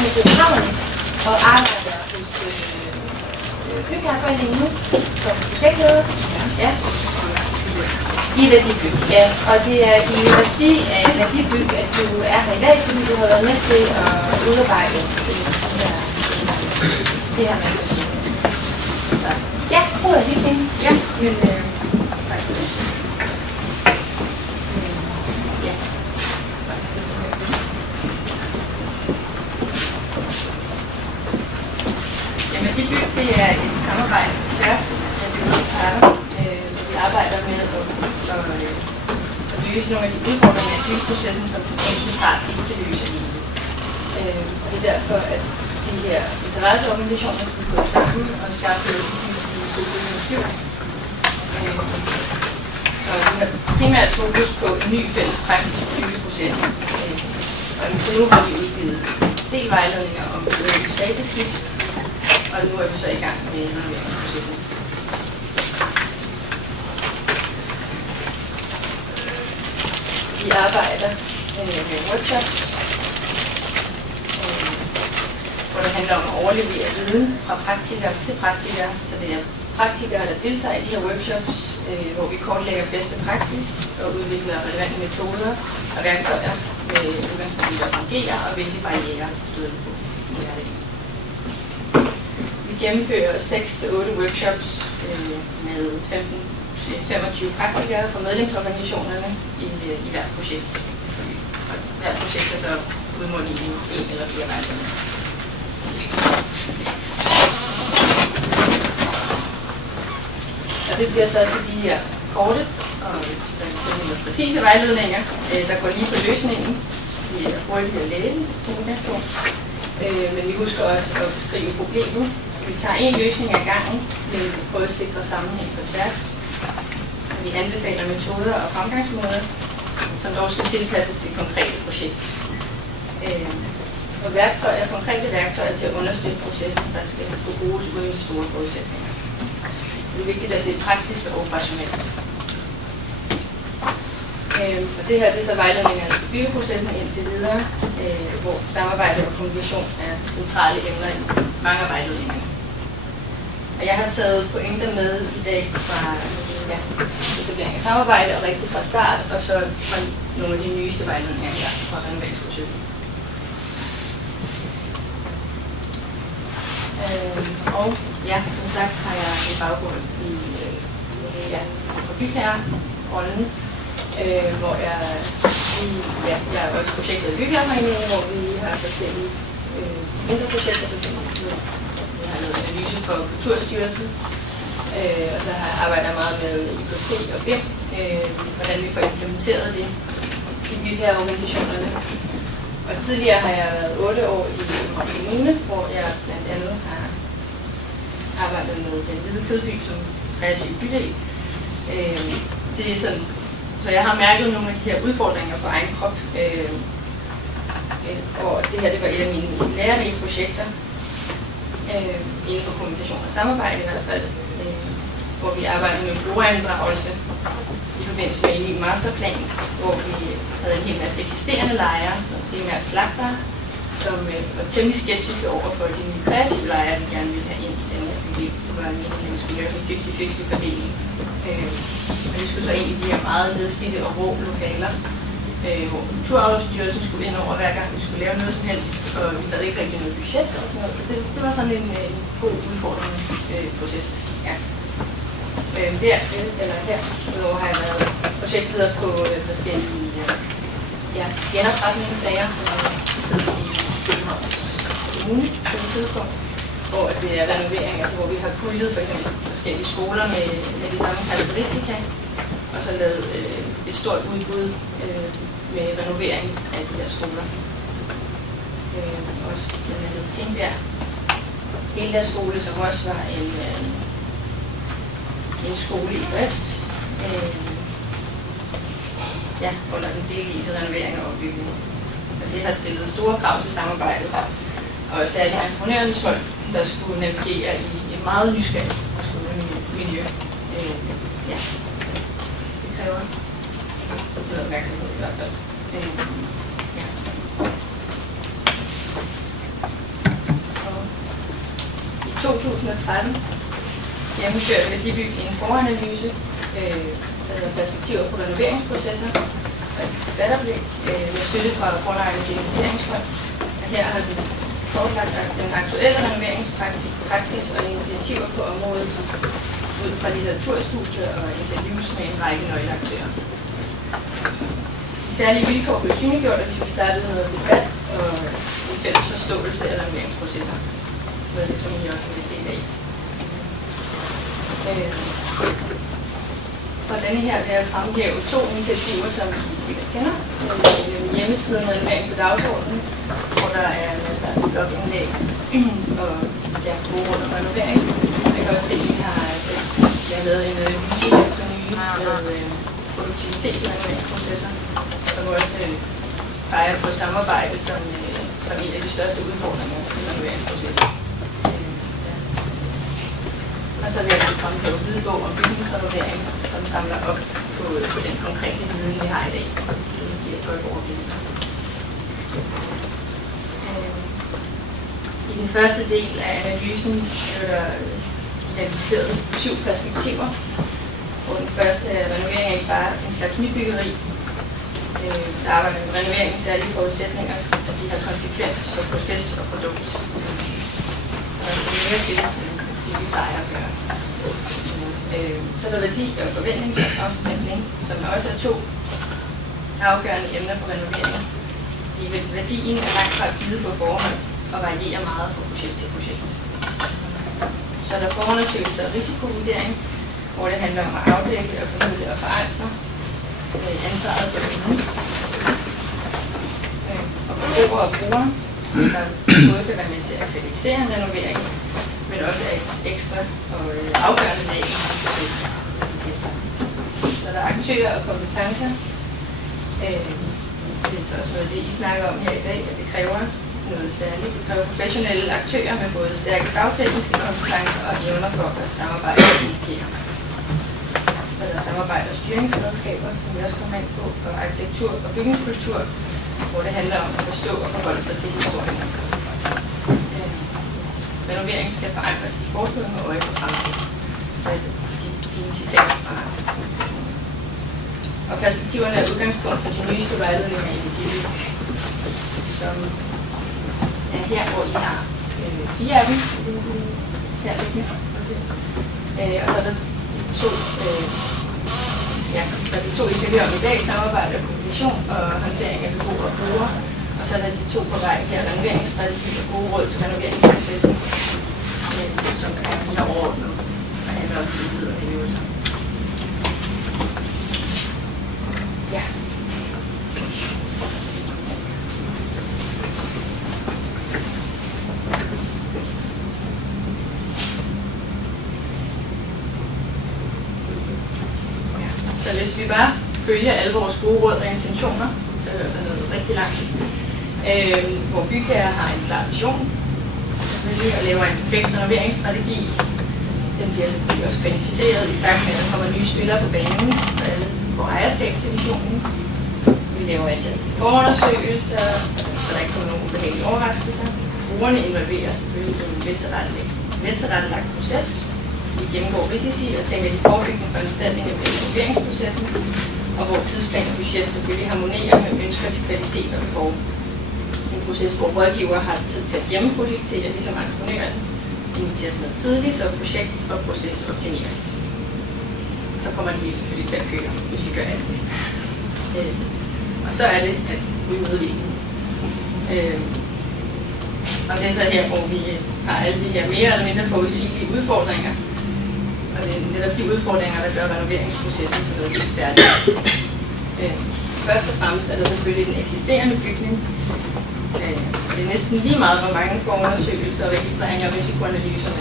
Kommune i København og arbejder hos Bygherreforeningen nu som projektleder. Ja. I Værdibyg, ja. Og det er i regi af Værdibyg, at du er her i dag, fordi du har været med til at udarbejde det her med. Så ja, ordet er dit, King. Ja, men tak for det. Ja. Jamen, Værdibyg, det er et samarbejde på tværs af bygningsparter. Vi arbejder med at løse nogle af de udfordringer i byggeprocessen, som den enkelte part ikke kan løse alene. Og det er derfor, at de her interesseorganisationer skal gå sammen og skaffe i 2007. Og vi har primært fokus på en ny fælles praksis for byggeprocessen. Og indtil nu har vi udgivet del vejledninger om økonomisk faseskift, og nu er vi så i gang med renoveringsprocessen. Vi arbejder med workshops, hvor det handler om at overlevere viden fra praktikere til praktikere. Så det er praktikere, der deltager i de her workshops, hvor vi kortlægger bedste praksis og udvikler relevante metoder og værktøjer med udgangspunkt i, hvad fungerer og hvilke barrierer støder på i hverdagen. Vi gennemfører 6-8 workshops med 15-25 praktikere fra medlemsorganisationerne i hvert projekt. Og hvert projekt er så udmålet i en eller flere vejledninger. Og det bliver så til de her korte og præcise vejledninger, der går lige på løsningen. Vi er hurtigt at læse, som udgangspunkt. Men vi husker også at beskrive problemet. Vi tager en løsning ad gangen, men vi prøver at sikre sammenhæng på tværs. Vi anbefaler metoder og fremgangsmåder, som dog skal tilpasses til konkrete projekt. Og konkrete værktøjer til at understøtte processen, der skal kunne bruges uden store forudsætninger. Det er vigtigt, at det er praktisk og operationelt. Og det her det er så vejledningerne til byggeprocessen indtil videre, hvor samarbejde og kommunikation er centrale emner i mange af vejledningerne. Og jeg har taget pointer med i dag fra etablering af samarbejde og rigtig fra start, og så fra nogle af de nyeste vejledninger her fra renoveringsprocessen. Og ja, som sagt har jeg en baggrund i fra bygherrerollen, hvor jeg er også projektet i Bygherreforeningen, hvor vi har forskellige mindre projekter, for eksempel. Vi har lavet analyse for Kulturstyrelsen, og så arbejder jeg meget med IKT og BIM, hvordan vi får implementeret det i bygherreorganisationerne. Og tidligere har jeg været 8 år i en kommune, hvor jeg blandt andet har arbejdet med den hvide kødby som kreativ bydel. Det er sådan, så jeg har mærket nogle af de her udfordringer på egen krop. Og det her det var et af mine mest lærerige projekter inden for kommunikation og samarbejde i hvert fald, hvor vi arbejdede med brugerinddragelse i forbindelse med en ny masterplan, hvor vi havde en hel masse eksisterende lejre, primært slagtere, som var temmelig skeptiske over for de nye kreative lejre, vi gerne ville have ind i den her bydel. Det var meningen, at vi skulle lave en 50-50 fordeling. Og vi skulle så ind i de her meget nedslidte og rå lokaler, hvor Kulturstyrelsen skulle ind over hver gang vi skulle lave noget som helst, og vi havde ikke rigtig noget budget og sådan noget. Så det var sådan en god udfordrende proces. Ja. Herudover har jeg været projektleder på forskellige genopretningssager, som har siddet i Københavns Kommune på et tidspunkt, hvor det er renovering, altså hvor vi har puljet for eksempel forskellige skoler med de samme karakteristika, og så lavet et stort udbud med renovering af de her skoler. Også blandt andet Tingbjerg. Hele der skole, som også var en skole i drift, under den delvise renovering og opbygning. Og det har stillet store krav til samarbejdet, og særligt entreprenørernes folk, der skulle navigere i et meget nysgerrigt og skolemiljø. Det kræver noget opmærksomhed i hvert fald. 2013 gennemførte Værdibyg en foranalyse, der hedder perspektiver på renoveringsprocesser, og Vaerdibyg med støtte fra Grundejernes Investeringsfond. Og her har vi kortlagt den aktuelle renoveringspraksis og initiativer på området ud fra litteraturstudier og interviews med en række nøgleaktører. De særlige vilkår blev synliggjort, og vi fik startet noget debat og en fælles forståelse af renoveringsprocesser. Det er det, som I også vil til i dag. For denne her vil jeg fremhæve 2 initiativer, som I sikkert kender. Nemlig hjemmesiden Renovering på dagsordenen, hvor der er masser af blogindlæg og gode råd om renovering. Jeg kan også se, at jeg har lavet en analyse for nylig med produktivitet i renoveringsprocesser, som også peger på samarbejde som en af de største udfordringer i renoveringsprocesser. Og så vil jeg fremhæve hvidbog om bygningsrenovering, som samler op på den konkrete viden, vi har i dag. Det giver et godt overblik. I den første del af analysen er der identificeret 7 perspektiver. Og den første er renovering er ikke bare en slags nybyggeri. Der arbejder med renovering i særlige forudsætninger, og de har konsekvens for proces og produkt. Og der er mere til det, vi plejer at gøre. Så er der værdi og forventningsafstemning, som også er 2 afgørende emner for renovering. Værdien er langt fra givet på forhånd og varierer meget fra projekt til projekt. Så er der forundersøgelse og risikovurdering, hvor det handler om at afdække og formidle og forankre ansvaret på økonomi. Og forbrugere og brugere, der både kan være med til at kvalificere en renovering, men også er et ekstra og afgørende lag i processen. Så der er aktører og kompetencer. Det er så også noget af det, I snakker om her i dag, at det kræver noget særligt. Det kræver professionelle aktører med både stærke fagtekniske kompetencer og evner for at samarbejde og kommunikere. Og der er samarbejde og styringsredskaber, som vi også kommer ind på, og arkitektur og bygningskultur, hvor det handler om at forstå og forholde sig til historien. Renovering skal forankres i fortiden og øje for fremtiden. Det er de fine citater fra. Og perspektiverne er udgangspunkt for de nyeste vejledninger i Værdibyg, som er her, hvor I har 4 af dem. Her liggende. Og så er der de to, I skal høre om i dag, samarbejde og kommunikation og håndtering af beboere og brugere. Og så er der de 2 på vej her, renoveringsstrategi og gode råd til renoveringsprocessen, som er mere overordnet og handler om frihed og øvelser. Ja. Så hvis vi bare følger alle vores gode råd og intentioner, så er det noget rigtig langt. Hvor bygherrer har en klar vision, selvfølgelig, og laver en perfekt renoveringsstrategi. Den bliver selvfølgelig også kvalificeret i takt med, at der kommer nye spillere på banen, så alle får ejerskab til visionen. Vi laver alle forundersøgelser, så der ikke kommer nogen ubehagelige overraskelser. Brugerne involverer selvfølgelig i en veltilrettelagt proces. Vi gennemgår risici og tænker de forebyggende foranstaltninger ved renoveringsprocessen, og hvor tidsplan og budget selvfølgelig harmonerer med ønsker til kvalitet og behov. En proces, hvor rådgiver har tid til at hjemmeprojektere, ligesom entreprenøren inviteres med tidligt, så projekt og proces optimeres. Så kommer det hele selvfølgelig til at køre, hvis vi gør alt det. Og så er det, at vi møder og det er så her, hvor vi har alle de her mere eller mindre forudsigelige udfordringer. Og det er netop de udfordringer, der gør renoveringsprocessen til noget helt særligt. Først og fremmest er der selvfølgelig den eksisterende bygning. Det er næsten lige meget, hvor mange forundersøgelser og registreringer og risikoanalyser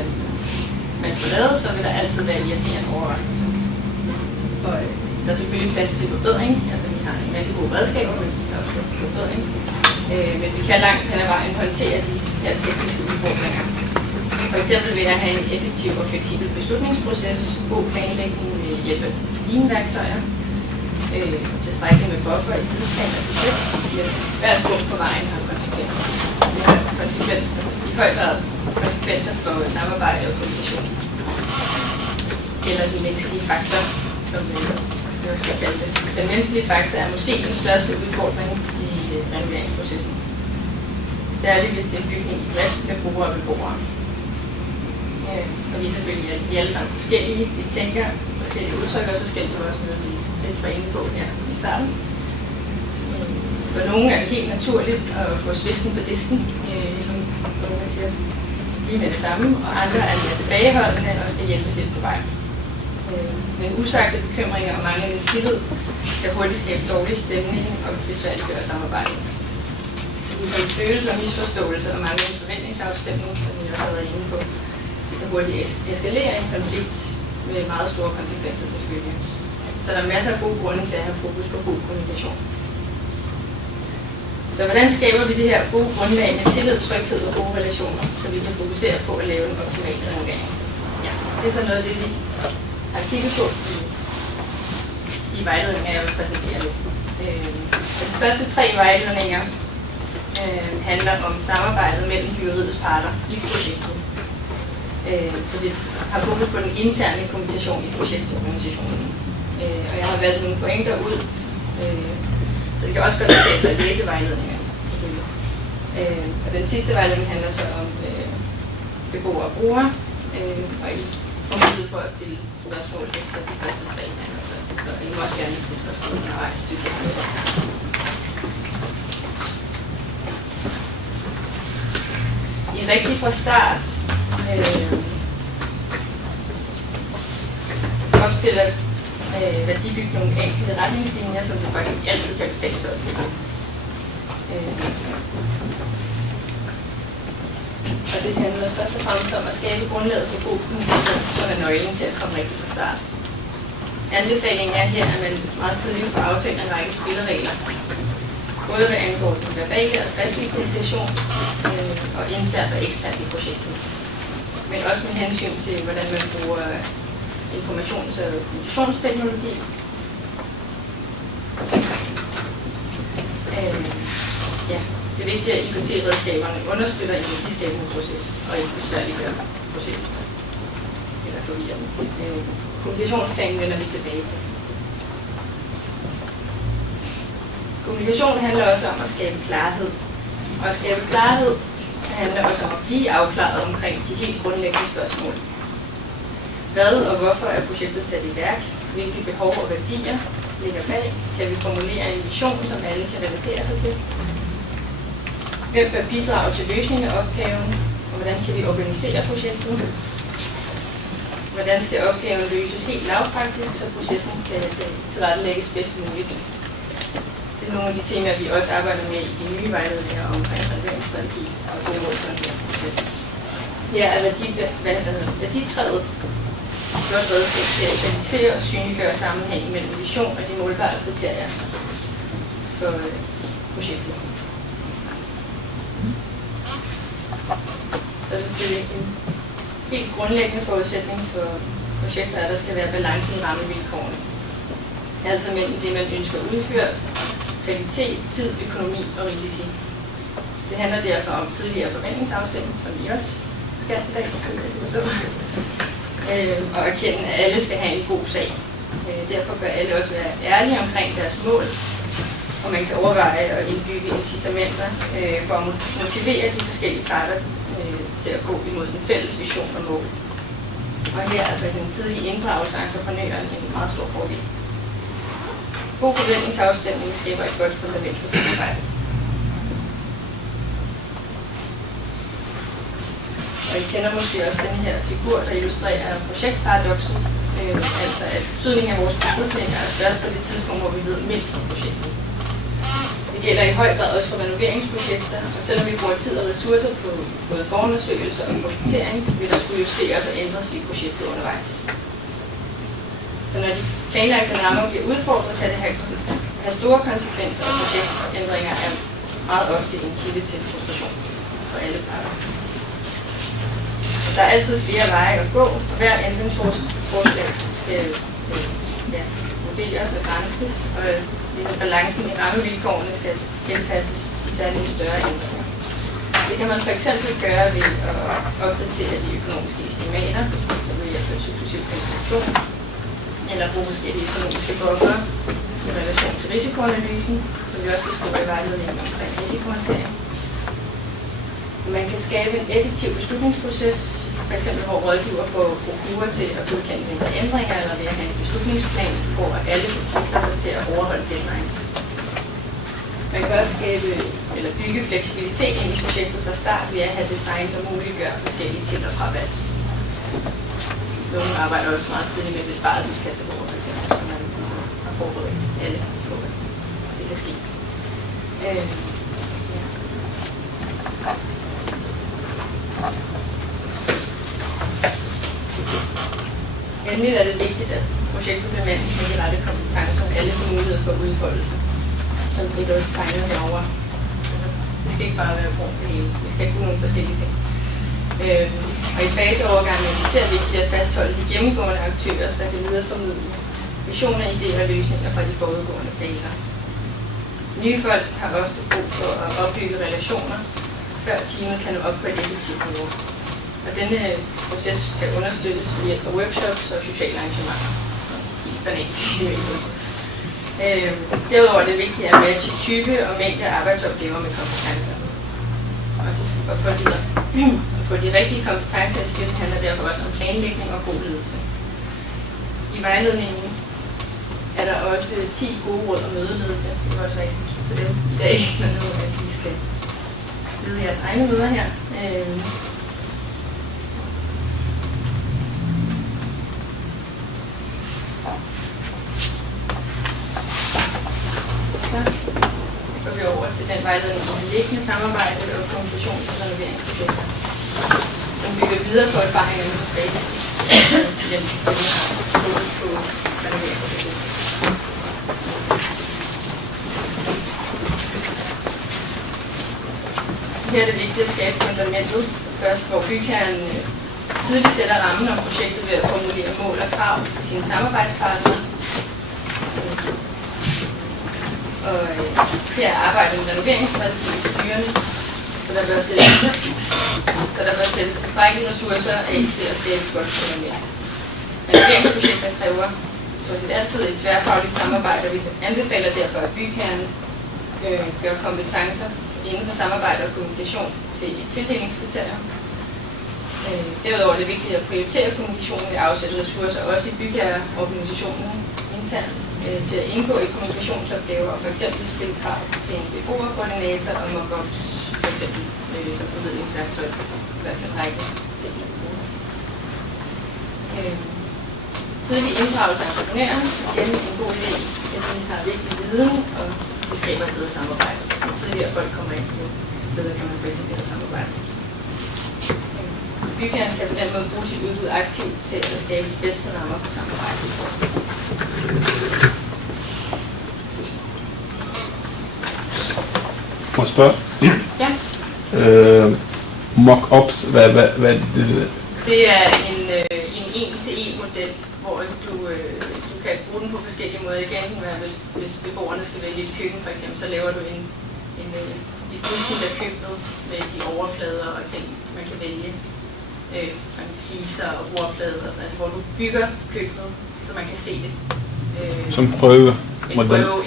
man får lavet, så vil der altid være irriterende overraskelser. Og der er selvfølgelig plads til forbedring. Altså vi har en masse gode redskaber, men der er også plads til forbedring. Men vi kan langt hen ad vejen håndtere de her tekniske udfordringer. For eksempel ved at have en effektiv og fleksibel beslutningsproces, god planlægning med hjælp af lean-værktøjer, tilstrækkeligt med buffer i tidsplan og budget, men hvert punkt på vejen har konsekvenser. Det har konsekvenser i høj grad konsekvenser for samarbejde og kommunikation. Eller den menneskelige faktor, som vi også kan kalde det. Den menneskelige faktor er måske den største udfordring i renoveringsprocessen. Særligt hvis det er en bygning i drift med brugere og beboere. Og vi er selvfølgelig alle sammen forskellige. Vi tænker forskellige udtryk, og så skældte også noget, vi lidt var inde på her i starten. For nogle er det helt naturligt at få svisken på disken, som nogle siger, lige med det samme, og andre er mere tilbageholdende og skal hjælpes lidt på vej. Men usagte bekymringer og manglende tillid kan hurtigt skabe dårlig stemning og besværliggøre samarbejdet. Ligesom følelser, misforståelser og manglende forventningsafstemning, som vi også har været inde på, det kan hurtigt eskalere en konflikt med meget store konsekvenser selvfølgelig. Så der er masser af gode grunde til at have fokus på god kommunikation. Så hvordan skaber vi det her gode grundlag med tillid, tryghed og gode relationer, så vi kan fokusere på at lave en optimal renovering? Ja, det er så noget af det, vi har kigget på i de vejledninger, jeg vil præsentere lidt. De første 3 vejledninger handler om samarbejdet mellem byggeriets parter i projektet. Så vi har fokus på den interne kommunikation i projektorganisationen. Og jeg har valgt nogle pointer ud, så det kan også godt betale sig at læse vejledningerne. Og den sidste vejledning handler så om beboere og brugere, og I får mulighed for at stille spørgsmål efter de første 3. Så I må også gerne stille spørgsmål undervejs, hvis jeg har noget. I rigtig fra start opstiller Værdibyg nogle enkelte retningslinjer, som det faktisk altid kan betale sig at følge. Og det handler først og fremmest om at skabe grundlaget for god kommunikation, som er nøglen til at komme rigtig fra start. Anbefalingen er her, at man meget tidligt får aftalt en række spilleregler, både hvad angår den verbale og skriftlige kommunikation, og internt og eksternt i projektet. Men også med hensyn til, hvordan man bruger informations- og kommunikationsteknologi. Ja, det er vigtigt, at IKT-redskaberne understøtter en energiskabende proces og ikke besværliggør processen. Eller forvirrende. Kommunikationsplanen vender vi tilbage til. Kommunikation handler også om at skabe klarhed. Og at skabe klarhed handler også om at blive afklaret omkring de helt grundlæggende spørgsmål. Hvad og hvorfor er projektet sat i værk? Hvilke behov og værdier ligger bag? Kan vi formulere en vision, som alle kan relatere sig til? Hvem bør bidrage til løsningen af opgaven? Og hvordan kan vi organisere projektet? Hvordan skal opgaven løses helt lavpraktisk, så processen kan tilrettelægges bedst muligt? Det er nogle af de temaer, vi også arbejder med i de nye vejledninger omkring renoveringsstrategi og gode mål for renoveringsprocessen. Her er værditræet godt redskab til at identificere og synliggøre sammenhængen mellem vision og de målbare kriterier for projektet. Så det er en helt grundlæggende forudsætning for projekter, at der skal være balance i rammevilkårene. Altså mellem det, man ønsker udført, kvalitet, tid, økonomi og risici. Det handler derfor om tidligere forventningsafstemning, som vi også skal i dag. Og erkende, at alle skal have en god sag. Derfor bør alle også være ærlige omkring deres mål, og man kan overveje at indbygge incitamenter for at motivere de forskellige parter til at gå imod den fælles vision og mål. Og her er den tidlige inddragelse af entreprenøren en meget stor fordel. God forventningsafstemning skaber et godt fundament for samarbejde. Og I kender måske også den her figur, der illustrerer projektparadoksen, altså at betydningen af vores beslutninger er størst på det tidspunkt, hvor vi ved mindst om projektet. Det gælder i høj grad også for renoveringsprojekter, og selvom vi bruger tid og ressourcer på både forundersøgelser og projektering, vil der skulle justeres og ændres i projektet undervejs. Så når de planlagte rammer bliver udfordret, kan det have store konsekvenser, og projektændringer er meget ofte en kilde til frustration for alle parter. Der er altid flere veje at gå, og hver ændringsforslag skal vurderes og granskes, og ligesom balancen i rammevilkårene skal tilpasses de særlige større ændringer. Det kan man f.eks. gøre ved at opdatere de økonomiske estimater, f.eks. ved hjælp af successiv kalkulation, eller bruge forskellige økonomiske buffer i relation til risikoanalysen, som vi også beskriver i vejledningen omkring risikohåndtering. Man kan skabe en effektiv beslutningsproces, f.eks. hvor rådgiver får brugere til at godkende mindre ændringer, eller ved at have en beslutningsplan, hvor alle forpligter sig til at overholde deadlines. Man kan også skabe eller bygge fleksibilitet ind i projektet fra start ved at have design, der muliggør forskellige til- og fravalg. Nogle arbejder også meget tidligt med besparelseskategorier, f.eks., så man ligesom har forberedt alle på, at det kan ske. Endelig er det vigtigt, at projektet bemandes med de rette kompetencer, og alle får mulighed for udfoldelse, som det også tegnet herovre. Det skal ikke bare være brugt det hele. Vi skal kunne nogle forskellige ting. Og i faseovergangen er det især vigtigt at fastholde de gennemgående aktører, der kan videreformidle visioner, idéer og løsninger fra de forudgående faser. Nye folk har ofte brug for at opbygge relationer, før teamet kan nå op på et effektivt niveau. Og denne proces kan understøttes ved hjælp af workshops og sociale arrangementer. Derudover er det vigtigt at matche type og mængde af arbejdsopgaver med kompetencer. Og for de rigtige kompetencer i spil handler derfor også om planlægning og god ledelse. I vejledningen er der også 10 gode råd om mødeledelse. Det er også, at I skal kigge på dem i dag, når nu vi skal lede jeres egne møder her. Så går vi over til den vejledning om liggende samarbejde og kommunikation til renoveringsprojekter, som bygger videre på erfaringerne med base på renoveringsprojekter. Her er det vigtigt at skabe fundamentet først, hvor bygherren tidligt sætter rammen om projektet ved at formulere mål og krav til sine samarbejdspartnere. Og her er arbejdet med renoveringsstrategi styrende, så der bør sættes tilstrækkelige ressourcer af til at skabe et godt fundament. Renoveringsprojekter kræver for sit altid et tværfagligt samarbejde, og vi anbefaler derfor, at bygherren gør kompetencer inden for samarbejde og kommunikation til et tildelingskriterium. Derudover er det vigtigt at prioritere kommunikationen ved at afsætte ressourcer også i bygherreorganisationen internt til at indgå i kommunikationsopgaver og f.eks. stille krav til en beboerkoordinator og mock-ups f.eks. som formidlingsværktøj, i hvert fald række til en beboer. Tidlig inddragelse af entreprenøren, igen en god idé, at de har vigtig viden, og det skaber et bedre samarbejde. Jo tidligere folk kommer ind, jo bedre kan man få etableret samarbejde. Bygherren kan på den måde bruge sit udbud aktivt til at skabe de bedste rammer for samarbejde. Må jeg spørge? Ja. Mock-ups, hvad det? Det er en en-til-en model, hvor du kan bruge den på forskellige måder. Igen, hvis beboerne skal vælge et køkken for eksempel, så laver du et udsnit af køkkenet med de overflader og ting, man kan vælge. Fliser og bordplader, altså hvor du bygger køkkenet, så man kan se det. Som prøve? En prøve,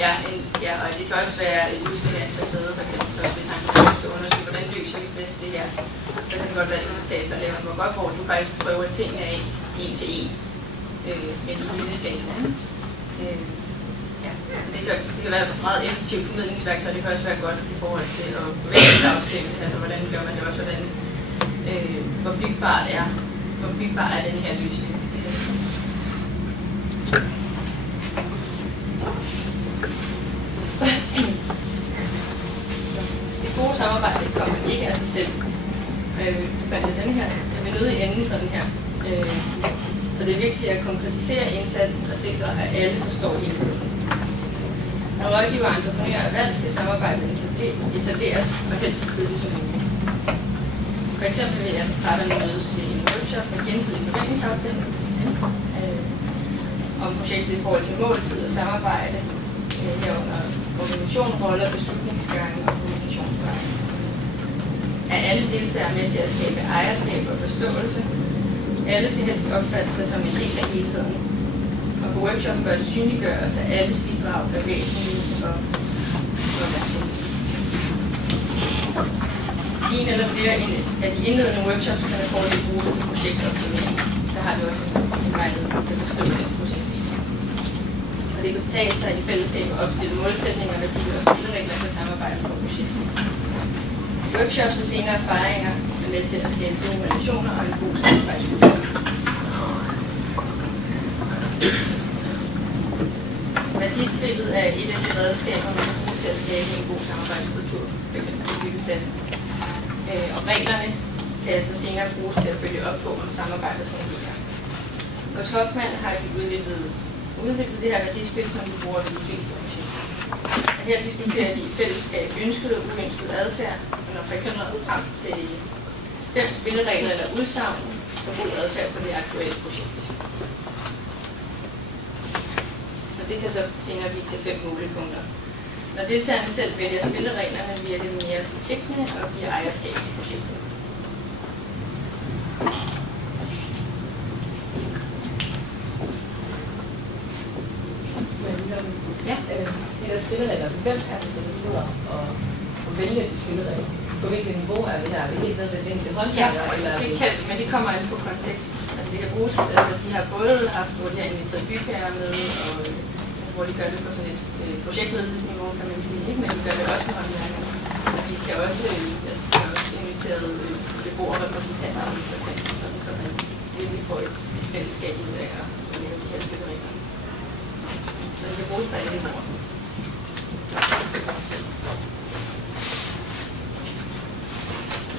ja, og det kan også være et udsnit af en facade, for eksempel, så hvis han skal undersøge, hvordan løser vi bedst det her, så kan det godt være invitator at lave en mock-up, hvor du faktisk prøver tingene af en til en, med en lille skala. Det kan være et meget effektivt formidlingsværktøj, det kan også være godt i forhold til at bevægelsesafstemme, altså hvordan gør man det også, hvordan hvor bygbar er den her løsning. Et gode samarbejde kommer ikke af sig selv. Du fandt den her. Jeg vil nødt i enden sådan her. Så det er vigtigt at konkretisere indsatsen og sikre, at alle forstår helheden. Når rådgiver, entreprenører og valg skal samarbejde etableres og helst så tidligt som muligt. For eksempel vil jeg parterne mødes til en workshop med gensidig forventningsafstemning om projektet i forhold til måltid og samarbejde, herunder organisation, roller, beslutningsgange og kommunikationsveje. er alle deltagere med til at skabe ejerskab og forståelse. Alle skal helst opfatte sig som en del af helheden. Og på workshoppen bør det synliggøres, at alles bidrag er væsentlige og værdsættes. En eller flere af de indledende workshops kan have fordel bruges til projektoptimering. Der har vi også en vejleder, der beskriver den proces. Og det kan betale sig i fællesskab at opstille målsætninger, værdier og spilleregler for samarbejde på projektet. Workshops og senere erfaringer er med til at skabe gode relationer og en god samarbejdskultur. Værdispillet er et af de redskaber, man kan bruge til at skabe en god samarbejdskultur, f.eks. på byggepladsen. Og reglerne kan altså senere bruges til at følge op på, om samarbejdet fungerer. Hos Hoffmann har vi udviklet det her værdispil, som vi bruger til de fleste projekter. Og her diskuterer de i fællesskab ønsket og uønsket adfærd, og når f.eks. når frem til 5 spilleregler eller udsagn for god adfærd på det aktuelle projekt. Og det kan så senere blive til 5 målepunkter. Når deltagerne selv vælger spillereglerne, virker det mere forpligtende og giver ejerskab til projektet. Ja. De der spilleregler, hvem er det, der sidder og vælger de spilleregler? På hvilket niveau er vi her? Er vi helt nede ved den enkelte håndværker? Ja, det kan vi, men det kommer an på kontekst. Altså det kan bruges, altså de har både haft, hvor de har inviteret bygherrer med, og hvor de gør det på sådan et projektledelsesniveau, kan man sige, ikke? Men de gør det også med håndværkere. Og de kan også, inviteret beboerrepræsentanter, så man virkelig får et fællesskab ud af at lave de her spilleregler. Så det kan bruges på alle niveauer.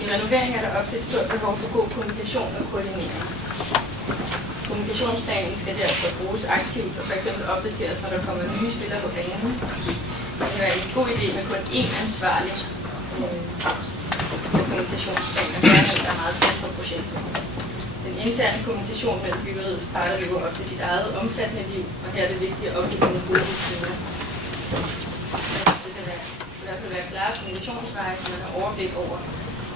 I renovering er der ofte et stort behov for god kommunikation og koordinering. Kommunikationsplanen skal derfor bruges aktivt og f.eks. opdateres, når der kommer nye spillere på banen. Det kan være en god idé med kun én ansvarlig kommunikationsplanen, og en, der er meget tæt på projektet. Den interne kommunikation mellem byggeriets parter lever op til sit eget omfattende liv, og her er det vigtigt at opbygge nogle gode rutiner. Det kan i hvert fald være klare kommunikationsveje, så man har overblik over,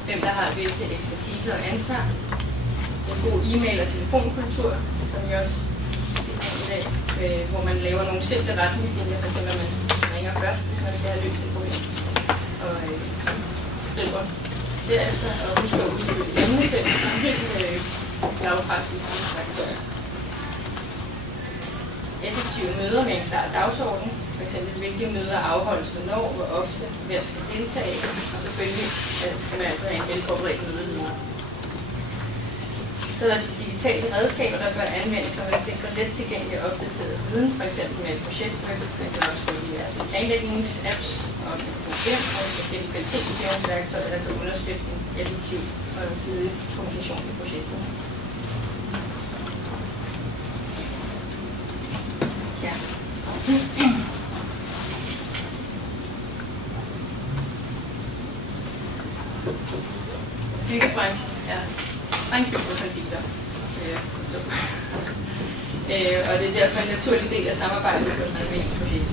hvem der har hvilke ekspertise og ansvar. En god e-mail- og telefonkultur, som vi også i dag, hvor man laver nogle simple retningslinjer, f.eks. at man ringer først, hvis man skal have løst et problem, og skriver derefter, og husker at udfylde emnefelt som helt lavpraktiske værktøjer. Effektive møder med en klar dagsorden, f.eks. hvilke møder afholdes hvornår, hvor ofte, hvem skal deltage, og selvfølgelig skal man altså have en velforberedt mødeleder. Så er der de digitale redskaber, der bør anvendes, som at sikre let tilgængelig og opdateret viden, f.eks. med et projekt, man kan også få diverse planlægningsapps og forskellige kvalitetsstyringsværktøjer, der kan understøtte en effektiv og smidig kommunikation i projektet. Ja. Byggebranchen er strengfyldt på konflikter, og det er derfor en naturlig del af samarbejdet på et renoveringsprojekt.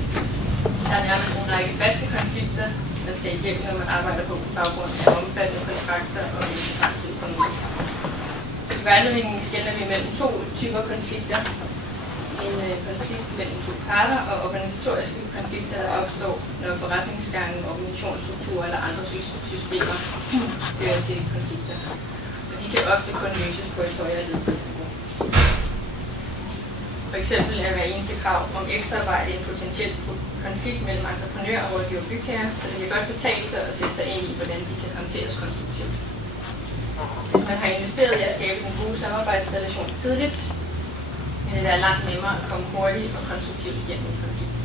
Der er nærmest en række faste konflikter, man skal igennem, når man arbejder på baggrund af omfattende kontrakter og en fremtidig økonomi. I vejledningen skelner vi mellem 2 typer konflikter. En konflikt mellem 2 parter og organisatoriske konflikter, der opstår, når forretningsgangen, organisationsstrukturer eller andre systemer fører til konflikter. Og de kan ofte kun løses på et højere ledelsesniveau. For eksempel er hver eneste krav om ekstraarbejde en potentiel konflikt mellem entreprenør og rådgiver og bygherre, så det kan godt betale sig at sætte sig ind i, hvordan de kan håndteres konstruktivt. Hvis man har investeret i at skabe en god samarbejdsrelation tidligt, vil det være langt nemmere at komme hurtigt og konstruktivt igennem en konflikt.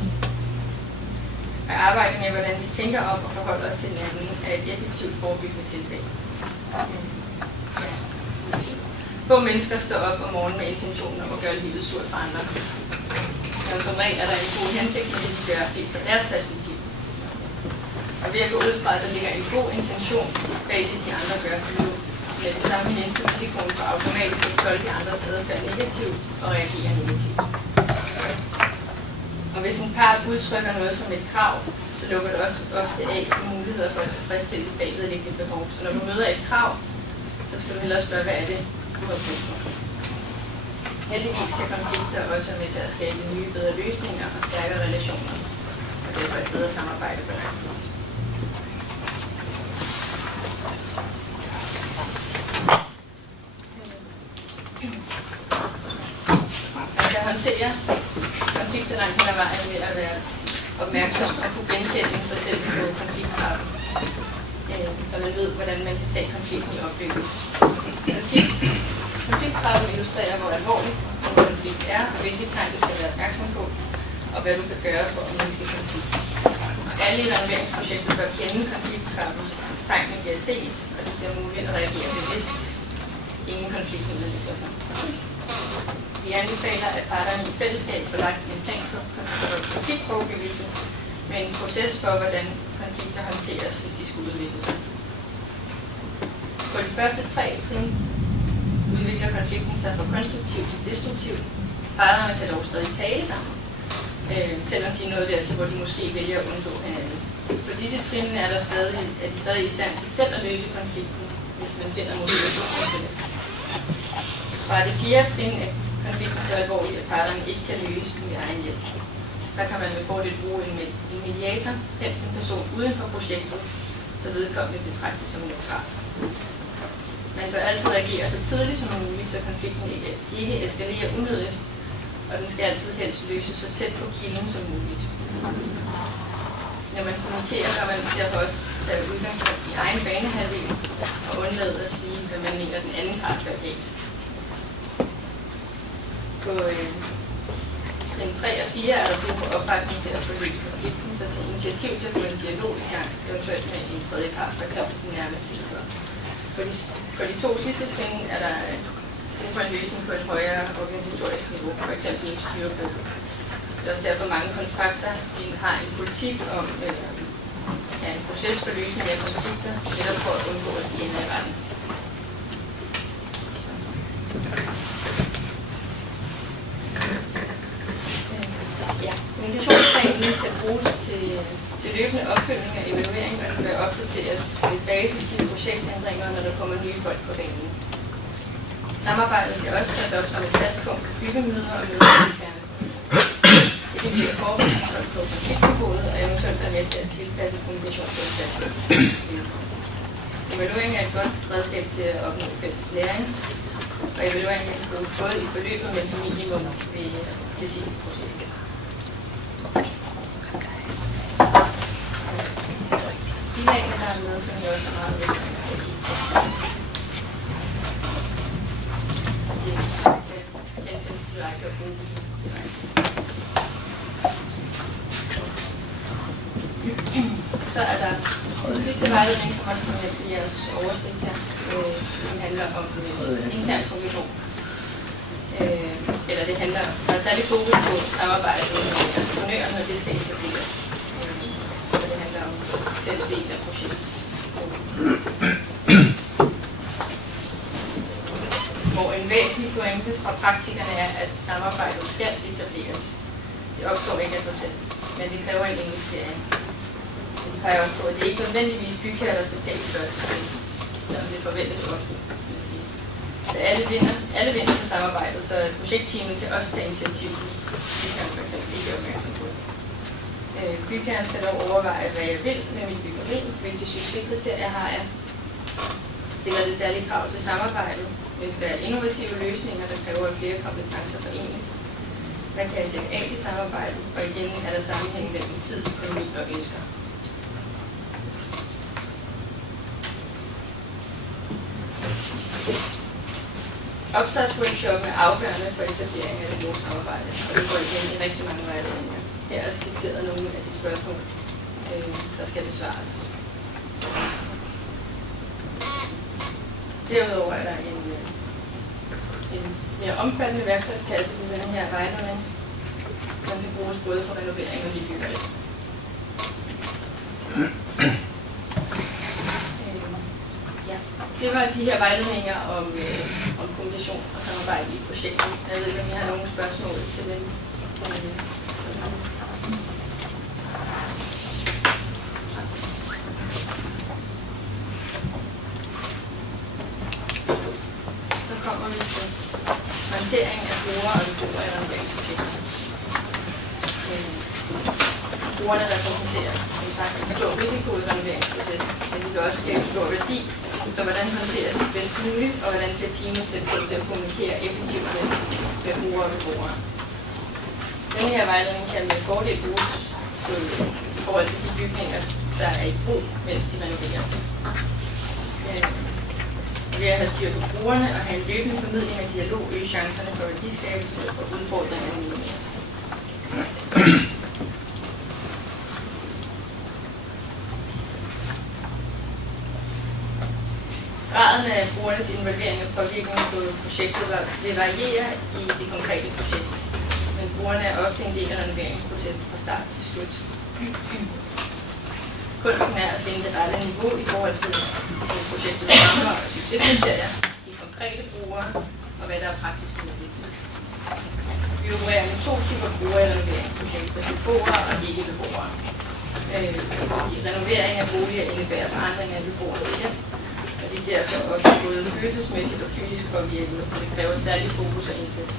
At arbejde med, hvordan vi tænker om og forholder os til hinanden, er et effektivt forebyggende tiltag. Få mennesker står op om morgenen med intentionen om at gøre livet surt for andre. Men som regel er der en god hensigt, når de gør set fra deres perspektiv. Og ved at gå ud fra, at der ligger en god intention bag det, de andre gør, så med det samme menneske risikoen for automatisk at tolke andres adfærd negativt og reagere negativt. Og hvis en part udtrykker noget som et krav, så lukker det også ofte af muligheder for at tilfredsstille det bagvedliggende behov. Så når du møder et krav, så skal du hellere spørge, hvad er det, du har brug for. Heldigvis kan konflikter også være med til at skabe nye, bedre løsninger og stærkere relationer, og derfor et bedre samarbejde på lang sigt. Man kan håndtere konflikter langt hen ad vejen ved at være opmærksom og kunne genkende sig selv på konflikttrappen, så man ved, hvordan man kan tage konflikten i opløbet. Konflikttrappen illustrerer, hvor alvorlig en konflikt er, og hvilke tegn du skal være opmærksom på, og hvad du kan gøre for at mindske konflikt. Alle i renoveringsprojektet bør kende konflikttrappen, tegnene bliver set, og det bliver muligt at reagere bevidst. Ingen konflikten udvikler sig. Vi anbefaler, at parterne i fællesskab får lagt en plan for konfliktforebyggelse med en proces for, hvordan konflikter håndteres, hvis de skulle udvikle sig. På de første 3 trin udvikler konflikten sig fra konstruktivt til destruktivt. Parterne kan dog stadig tale sammen, selvom de er nået dertil, hvor de måske vælger at undgå hinanden. På disse trin er de stadig i stand til selv at løse konflikten, hvis man finder motivationen til det. Fra det 4. trin er konflikten så alvorlig, at parterne ikke kan løse den ved egen hjælp. Der kan man med fordel bruge en mediator, helst en person uden for projektet, så vedkommende betragtes som neutral. Man bør altid agere så tidligt som muligt, så konflikten ikke eskalerer unødigt, og den skal altid helst løses så tæt på kilden som muligt. Når man kommunikerer, kan man derfor også tage udgangspunkt i egen banehalvdel og undlade at sige, hvad man mener den anden part gør galt. På trin 3 og 4 er der brug for opretning til at forløse konflikten, så tage initiativ til at få en dialog i gang, eventuelt med en tredje part, f.eks. den nærmeste tilhører. For de 2 sidste trin er der brug for en løsning på et højere organisatorisk niveau, f.eks. en styregruppe. Det er også derfor mange kontrakter har en politik om en proces for løsning af konflikter, netop for at undgå at de ender i retten. Kommunikationsplanen kan bruges til løbende opfølgning og evaluering, og kan være opdateres ved basiske projektændringer, når der kommer nye folk på banen. Samarbejdet kan også tages op som et fast punkt på byggemøder og mødedeltagerne. Det kan blive forberedt på konfliktniveauet og eventuelt være med til at tilpasse kommunikationsindsatsen. Evaluering er et godt redskab til at opnå fælles læring, og evaluering kan bruges både i forløbet, men som minimum til sidste proces. De lagene, der er med, som jeg også er meget vigtigt at kigge på. Så er der den sidste vejledning, som også kommer i jeres oversigt her, som handler om intern kommunikation. Eller det handler særligt fokus på samarbejdet med entreprenøren, når det skal etableres. Så det handler om den del af projektet. Hvor en væsentlig pointe fra praktikerne er, at samarbejdet skal etableres. Det opstår ikke af sig selv, men det kræver en investering. Det kræver også på, at det ikke nødvendigvis bygherrer, der skal tage det første skridt, selvom det forventes ofte. Så alle vinder på samarbejdet, så projektteamet kan også tage initiativ. Bygherren for eksempel ikke er opmærksom på det. Bygherren skal dog overveje, hvad jeg vil med mit byggeri, hvilke succeskriterier har jeg. Stiller det særlige krav til samarbejdet, hvis der er innovative løsninger, der kræver at flere kompetencer forenes. Hvad kan jeg sætte af til samarbejdet, og igen er der sammenhæng mellem tid, økonomi og ønsker. Opstartsworkshoppen er afgørende for etablering af det gode samarbejde, og det går igen i rigtig mange vejledninger. Her er skitseret nogle af de spørgsmål, der skal besvares. Derudover er der en mere omfattende værktøjskasse til denne her vejledning, som kan bruges både for renovering og nybyggeri. Det var de her vejledninger om kommunikation og samarbejde i projektet. Jeg ved ikke, om I har nogle spørgsmål til dem. kommer vi til håndtering af brugere og beboere i renoveringsprojekter. Brugerne repræsenterer, som sagt, en stor risiko i renoveringsprocessen, men de kan også skabe stor værdi. Så hvordan håndteres det bedst muligt, og hvordan bliver teamet til at kommunikere effektivt med brugere og beboere. Denne her vejledning kan med fordel bruges i forhold til de bygninger, der er i brug, mens de renoveres. Ved at have styr på brugerne og have en løbende formidling af dialog, øge chancerne for værdiskabelse og udfordringer minimeres. Graden af brugernes involvering og påvirkning på projektet vil variere i det konkrete projekt, men brugerne er ofte en del af renoveringsprocessen fra start til slut. Kunsten er at finde det rette niveau i forhold til projektets rammer og succeskriterier, de konkrete brugere og hvad der er praktisk muligt. Vi opererer med 2 typer brugere i renoveringsprojekter, beboere og ikke-beboere. Renovering af boliger indebærer forandring af beboernes hjem, og de er derfor også både følelsesmæssigt og fysisk påvirket, så det kræver særlig fokus og indsats.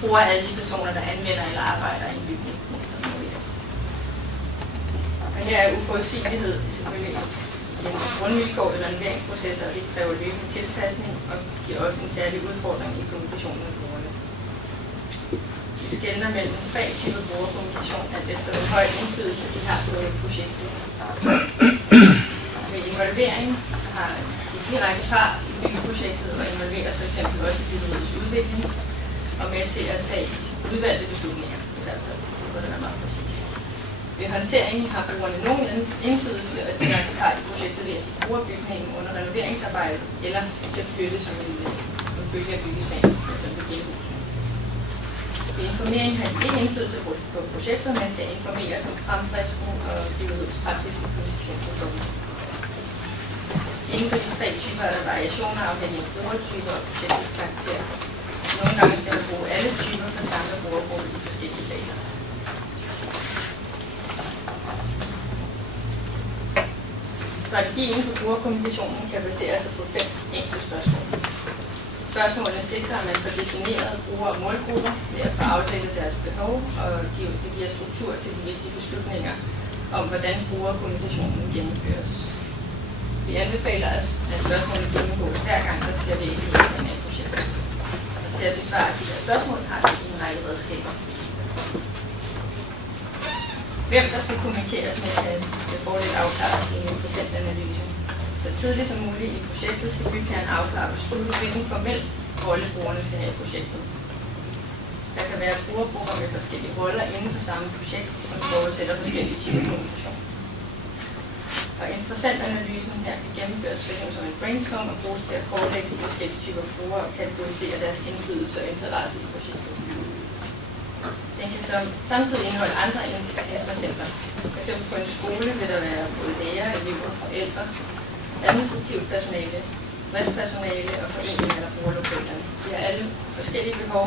Brugere er de personer, der anvender eller arbejder i en bygning, mens der renoveres. Og her er uforudsigelighed selvfølgelig en grundvilkår i renoveringsprocesser, og det kræver løbende tilpasning og giver også en særlig udfordring i kommunikationen med brugerne. Vi skelner mellem 3 typer brugerkommunikation, alt efter hvor høj indflydelse de har på projektet. Ved involvering har de direkte far i byggeprojektet og involveres f.eks. også i byggeriets udvikling og med til at tage udvalgte beslutninger, i hvert fald, hvor det er meget præcis. Ved håndteringen har brugerne nogen indflydelse og direkte part i projektet ved, at de bruger bygningen under renoveringsarbejdet eller skal flytte som følge af byggesagen, f.eks. genhusning. Ved informering har de ikke indflydelse på projektet, men skal informeres om fremdriften og byggeriets praktiske konsekvenser for dem. Inden for de 3 typer er der variationer afhængig af brugertyper og projektets karakter. Nogle gange skal man bruge alle typer for samme brugergruppe i forskellige faser. Strategien for brugerkommunikationen kan basere sig på 5 enkle spørgsmål. Spørgsmålene sikrer, at man får defineret bruger- og målgrupper ved at få afdækket deres behov, og det giver struktur til de vigtige beslutninger om, hvordan brugerkommunikationen gennemføres. Vi anbefaler, at spørgsmålene gennemgås hver gang, der sker vægtning af projektet. Til at besvare de her spørgsmål har vi en række redskaber. Hvem der skal kommunikeres med, kan fordel afklares i en interessentanalyse. Så tidligt som muligt i projektet skal bygherren afklare og beslutte, hvilken formel rolle brugerne skal have i projektet. Der kan være brugergrupper med forskellige roller inden for samme projekt, som forudsætter forskellige typer kommunikation. Og interessentanalysen her kan gennemføres som en brainstorm og bruges til at kortlægge de forskellige typer brugere og kategorisere deres indflydelse og interesse i projektet. Den kan samtidig indeholde andre interessenter. F.eks. på en skole vil der være både lærere, elever, forældre, administrativt personale, driftspersonale og foreninger, der bruger lokalerne. De har alle forskellige behov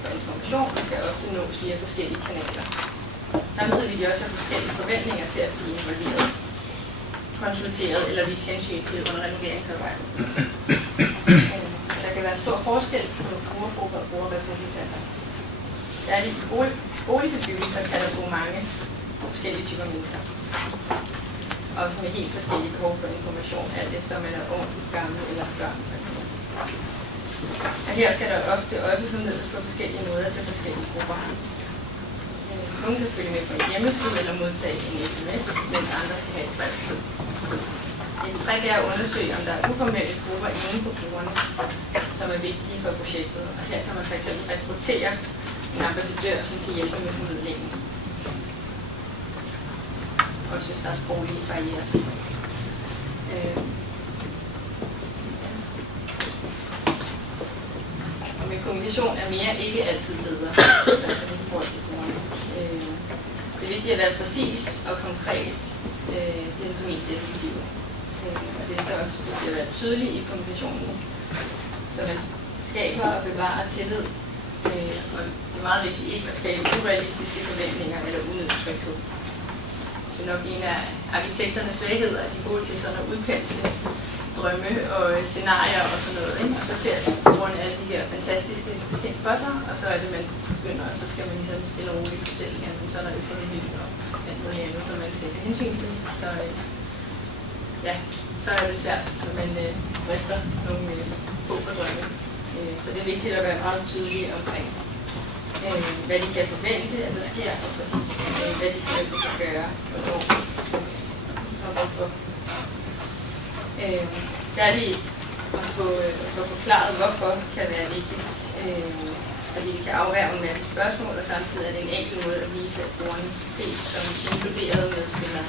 for information og skal ofte nås via forskellige kanaler. Samtidig vil de også have forskellige forventninger til at blive involveret, konsulteret eller vist hensyn til under renoveringsarbejdet. Der kan være stor forskel på brugergrupper og brugerrepræsentanter. Særligt i boligbebyggelser kan der bo mange forskellige typer mennesker. Også med helt forskellige behov for information, alt efter om man er ung, gammel eller børn. Og her skal der ofte også formidles på forskellige måder til forskellige grupper. Nogle kan følge med på en hjemmeside eller modtage en sms, mens andre skal have et brev. Et trick er at undersøge, om der er uformelle grupper inden for brugerne, som er vigtige for projektet. Og her kan man fx rekruttere en ambassadør, som kan hjælpe med formidlingen. Også hvis der er sproglige barrierer. Og med kommunikation er mere ikke altid bedre, i forhold til brugerne. Det er vigtigt at være præcis og konkret. Det er det mest effektive. Og det er så også vigtigt at være tydelig i kommunikationen, så man skaber og bevarer tillid. Og det er meget vigtigt ikke at skabe urealistiske forventninger eller unødig tryghed. Det er nok en af arkitekternes svagheder, at de er gode til sådan at udpensle drømme og scenarier og sådan noget, ikke? Og så ser brugerne alle de her fantastiske ting for sig, og så er det, man begynder, og så skal man ligesom stille og roligt fortælle, men så er der økonomi og noget andet, som man skal tage hensyn til. Så ja, så er det svært, når man brister nogle håb og drømme. Så det er vigtigt at være meget tydelig omkring, hvad de kan forvente, at der sker, og præcis hvad de forventer at gøre, hvornår og hvorfor. Særligt at få forklaret, hvorfor kan være vigtigt, fordi det kan afværge en masse spørgsmål, og samtidig er det en enkel måde at vise, at brugerne ses som inkluderet medspillere.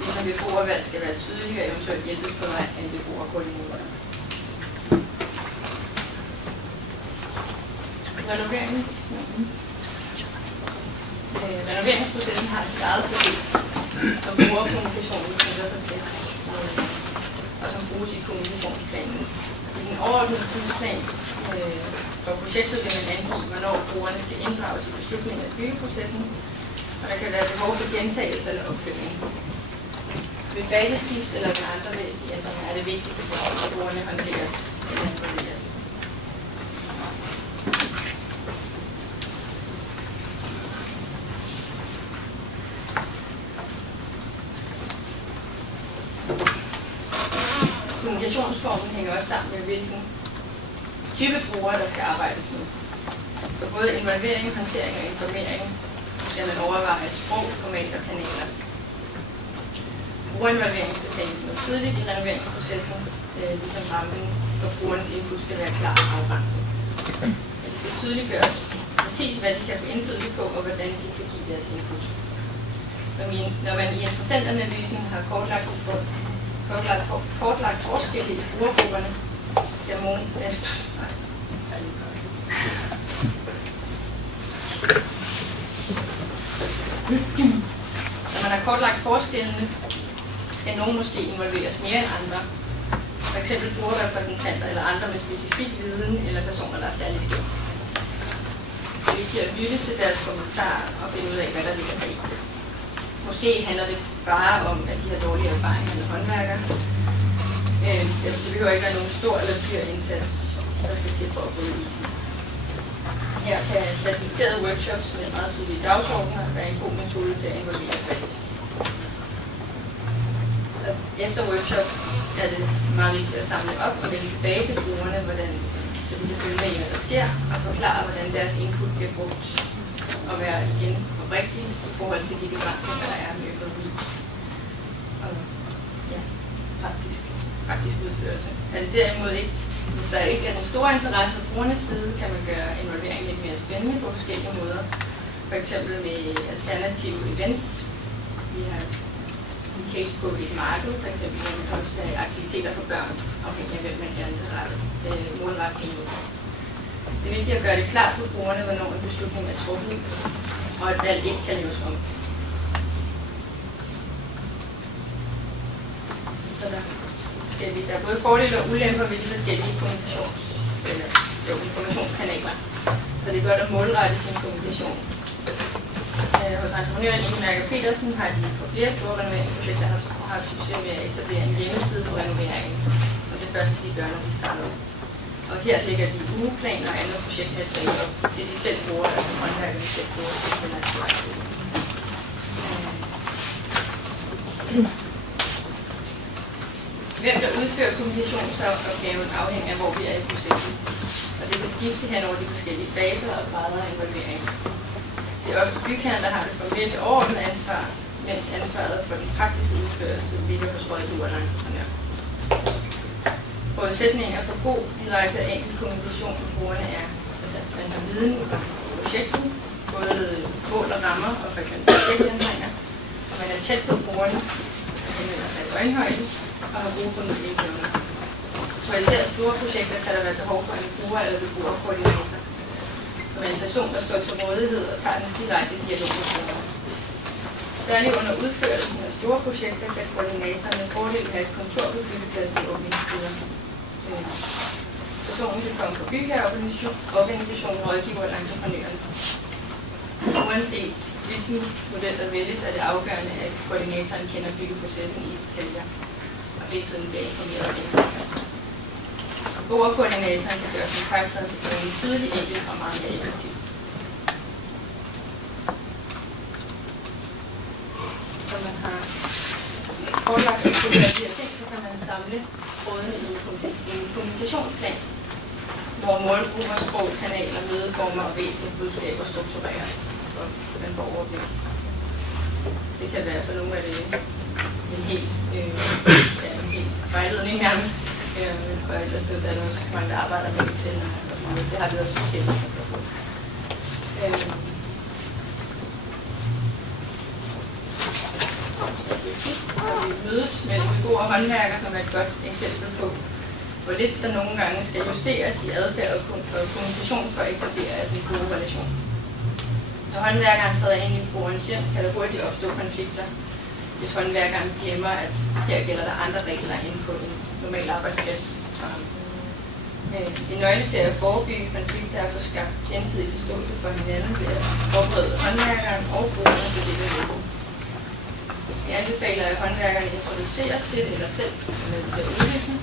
Ligesom beboervalg skal være tydelige og eventuelt hjælpes på vej af en beboerkoordinator. Renoveringsprocessen har sit eget problem, som brugerkommunikationen knytter sig til, og som bruges i kommunikationsplanen. I den overordnede tidsplan for projektet vil man angive, hvornår brugerne skal inddrages i beslutningen af byggeprocessen, og der kan være behov for gentagelse eller opfølgning. Ved faseskift eller ved andre væsentlige ændringer er det vigtigt, at brugerne håndteres eller involveres. Kommunikationsformen hænger også sammen med, hvilken type brugere, der skal arbejdes med. For både involvering, håndtering og informering skal man overveje sprog, format og kanaler. Brugerinvolvering skal tænkes noget tidligt i renoveringsprocessen, ligesom rammen for brugernes input skal være klar og afgrænset. Det skal tydeliggøres præcis, hvad de kan få indflydelse på, og hvordan de kan give deres input. Når man i interessentanalysen har kortlagt forskelle i brugergrupperne, skal når man har kortlagt forskellene, skal nogen måske involveres mere end andre. For eksempel brugerrepræsentanter eller andre med specifik viden eller personer, der er særlig skeptiske. Det er vigtigt at lytte til deres kommentarer og finde ud af, hvad der ligger bag. Måske handler det bare om, at de har dårlige erfaringer med håndværkere. Det behøver ikke være nogen stor eller dyr indsats, der skal til for at bryde isen. Her kan faciliterede workshops med meget tydelige dagsordner være en god metode til at involvere bredt. Efter workshop er det meget vigtigt at samle op og vende tilbage til brugerne, så de kan følge med i, hvad der sker, og forklare, hvordan deres input bliver brugt, og være igen oprigtige i forhold til de begrænsninger, der er med økonomi og praktisk udførelse. Er det derimod ikke, hvis der ikke er den store interesse fra brugernes side, kan man gøre involveringen lidt mere spændende på forskellige måder. For eksempel med alternative events. Vi har en case på et marked, for eksempel, hvor man også have aktiviteter for børn, afhængig af hvem man gerne vil målrette penge ud. Det er vigtigt at gøre det klart for brugerne, hvornår en beslutning er truffet, og et valg ikke kan laves om. Så der er både fordele og ulemper ved de forskellige informationskanaler. Så det er godt at målrette sin kommunikation. Hos entreprenøren Inge Mærker Petersen har de på flere store renoveringsprojekter haft succes med at etablere en hjemmeside for renoveringen, og det første de gør, når de starter op. Og her lægger de ugeplaner og andet projektmateriale op til de selv bruger, og som håndværkerne selv bruger til deres vejledning. Hvem der udfører kommunikationsopgaven afhænger af, hvor vi er i processen, og det kan skifte hen over de forskellige faser og grader af involvering. Det er ofte bygherren, der har det formelle overordnede ansvar, mens ansvaret for den praktiske udførelse ligger hos rådgiver eller entreprenør. Forudsætninger for god, direkte og enkel kommunikation med brugerne er, at man har viden om projektet, både mål og rammer og f.eks. projektændringer, og man er tæt på brugerne, og henvender sig i øjenhøjde og har gode formidlingsevner. For især store projekter kan der være behov for en bruger eller beboerkoordinator, som er en person, der står til rådighed og tager den direkte dialog med brugerne. Særligt under udførelsen af store projekter kan koordinatoren med fordel have et kontor på byggepladsen i åbningstider. Personen kan komme fra bygherreorganisationen, rådgiver eller entreprenøren. uanset hvilken model der vælges, er det afgørende, at koordinatoren kender byggeprocessen i detaljer og hele tiden bliver informeret om det. Brugerkoordinatoren kan gøre kontakterne til en tydelig, enkel og meget mere effektiv. Når man har kortlagt de her ting, så kan man samle trådene i en kommunikationsplan, hvor målgrupper, sprog, kanaler, mødeformer og væsentlige budskaber struktureres, og man får overblik. Det kan være for nogle af det en helt vejledning nærmest, men for ellers er der også mange, der arbejder med det til, og det har vi også forskellige eksempler på. Sidst har vi mødet mellem beboer og håndværker, som er et godt eksempel på, hvor lidt der nogle gange skal justeres i adfærd og kommunikation for at etablere en god relation. Når håndværkeren træder ind i beboerens hjem, kan der hurtigt opstå konflikter, hvis håndværkeren glemmer, at her gælder der andre regler end på en normal arbejdsplads. En nøgle til at forebygge konflikter er at få skabt gensidig forståelse for hinanden ved at forberede håndværkeren og brugeren til det niveau. Vi anbefaler, at håndværkerne introduceres til det eller selv er med til at udvikle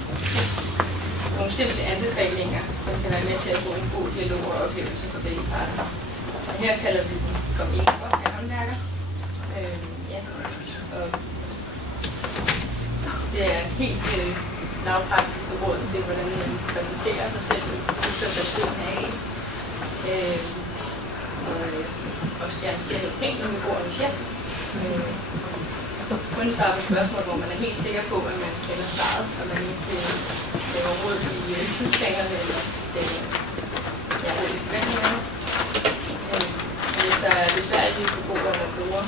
nogle simple anbefalinger, som kan være med til at få en god dialog og oplevelse for begge parter. Og her kalder vi den kom ind op af håndværker. Og det er helt lavpraktiske råd til, hvordan man præsenterer sig selv, husker personen af og også gerne ser lidt pænt, når vi bor i hjem. Kun svare på spørgsmål, hvor man er helt sikker på, at man kender svaret, så man ikke laver råd i tidsplanerne eller råd i forventningerne. Hvis der er besværlige beboere eller brugere,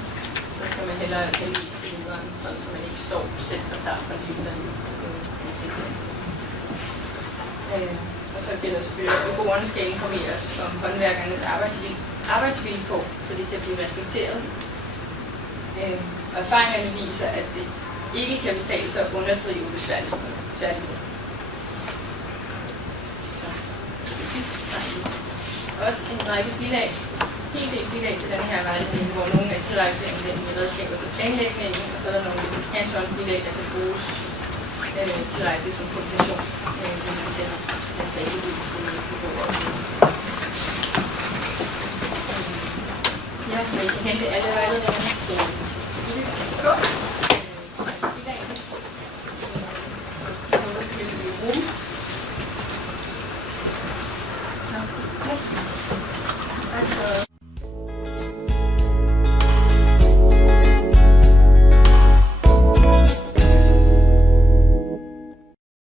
så skal man hellere henvise til lederen, så man ikke står selv og tager for livet og så gælder det selvfølgelig, at beboerne skal informeres om håndværkernes arbejdsvilkår, så de kan blive respekteret. Og erfaringerne viser, at det ikke kan betale sig at underdrive besværligheder. Tværtimod. Så til sidst har vi også en række bilag, helt del bilag til den her vejledning, hvor nogle er direkte anvendelige redskaber til planlægningen, og så er der nogle hands-on bilag, der kan bruges direkte som kombination, når man sætter materiale ud til beboere. Ja, man kan hente alle vejledningerne på Tak for